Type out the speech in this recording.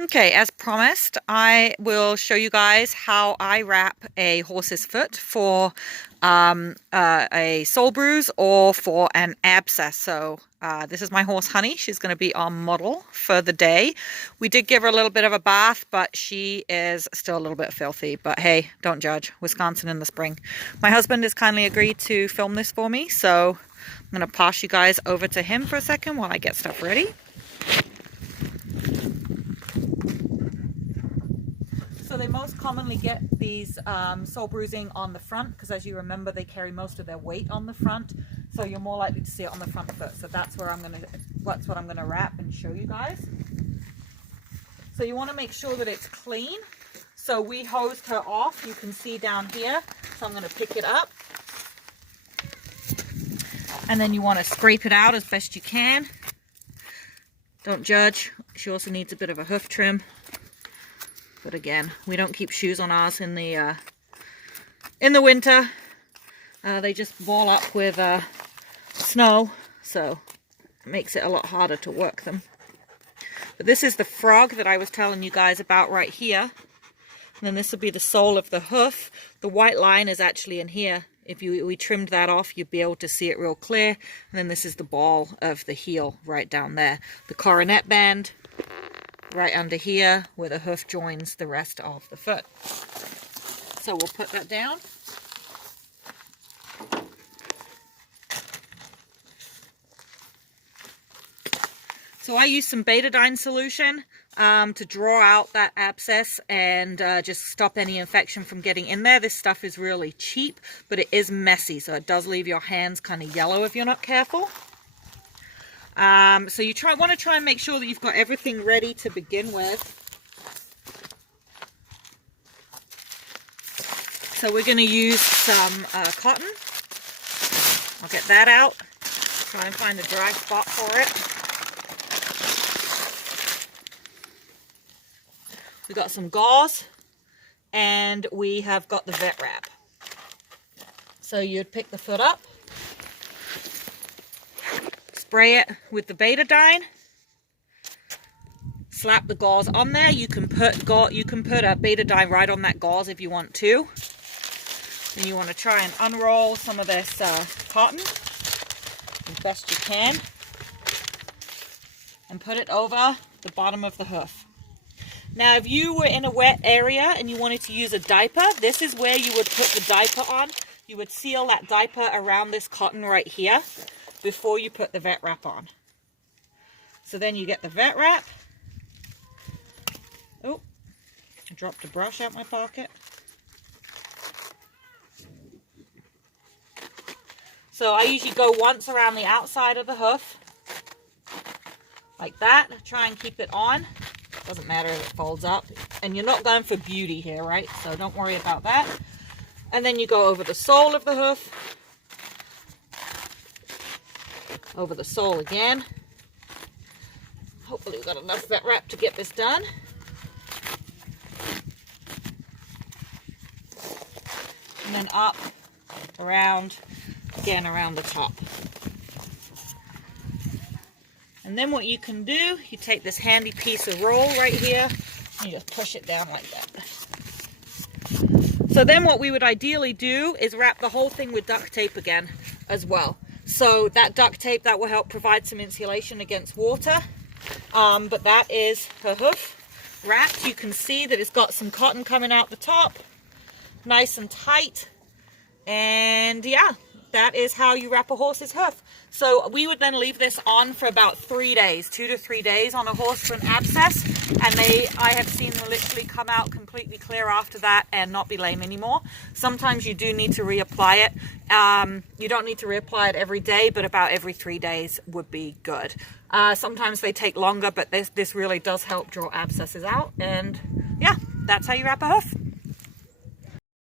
Okay, as promised, I will show you guys how I wrap a horse's foot for a sole bruise or for an abscess. So this is my horse Honey. She's going to be our model for the day. We did give her a little bit of a bath, but she is still a little bit filthy. But hey, don't judge. Wisconsin in the spring. My husband has kindly agreed to film this for me, so I'm going to pass you guys over to him for a second while I get stuff ready. So they most commonly get these sole bruising on the front because, as you remember, they carry most of their weight on the front. So you're more likely to see it on the front foot. So that's what I'm gonna wrap and show you guys. So you want to make sure that it's clean. So we hosed her off. You can see down here. So I'm gonna pick it up, and then you want to scrape it out as best you can. Don't judge. She also needs a bit of a hoof trim. But again, we don't keep shoes on ours in the winter. They just ball up with snow, so it makes it a lot harder to work them. But this is the frog that I was telling you guys about right here. And then this will be the sole of the hoof. The white line is actually in here. If we trimmed that off, you'd be able to see it real clear. And then this is the ball of the heel right down there. The coronet band right under here where the hoof joins the rest of the foot. So we'll put that down. So I use some betadine solution to draw out that abscess and just stop any infection from getting in there. This stuff is really cheap, but it is messy, so it does leave your hands kind of yellow if you're not careful. So you want to try and make sure that you've got everything ready to begin with. So we're going to use some cotton. I'll get that out. Try and find a dry spot for it. We got some gauze, and we have got the vet wrap. So you'd pick the foot up. Spray it with the betadine. Slap the gauze on there. You can put a betadine right on that gauze if you want to. And you want to try and unroll some of this cotton as best you can, and put it over the bottom of the hoof. Now, if you were in a wet area and you wanted to use a diaper, this is where you would put the diaper on. You would seal that diaper around this cotton right here before you put the vet wrap on. So then you get the vet wrap. Oh, I dropped a brush out my pocket. So I usually go once around the outside of the hoof, like that. Try and keep it on. Doesn't matter if it folds up. And you're not going for beauty here, right? So don't worry about that. And then you go over the sole of the hoof. Over the sole again. Hopefully we've got enough vet wrap to get this done. And then up, around, again around the top. And then what you can do, you take this handy piece of roll right here, and you just push it down like that. So then what we would ideally do is wrap the whole thing with duct tape again as well. So that duct tape, that will help provide some insulation against water. But that is her hoof wrapped. You can see that it's got some cotton coming out the top, nice and tight. And yeah, that is how you wrap a horse's hoof. So we would then leave this on for about 3 days, 2 to 3 days on a horse for an abscess. And I have seen them literally come out completely clear after that and not be lame anymore. Sometimes you do need to reapply it. You don't need to reapply it every day, but about every 3 days would be good. Sometimes they take longer, but this really does help draw abscesses out. And yeah, that's how you wrap a hoof.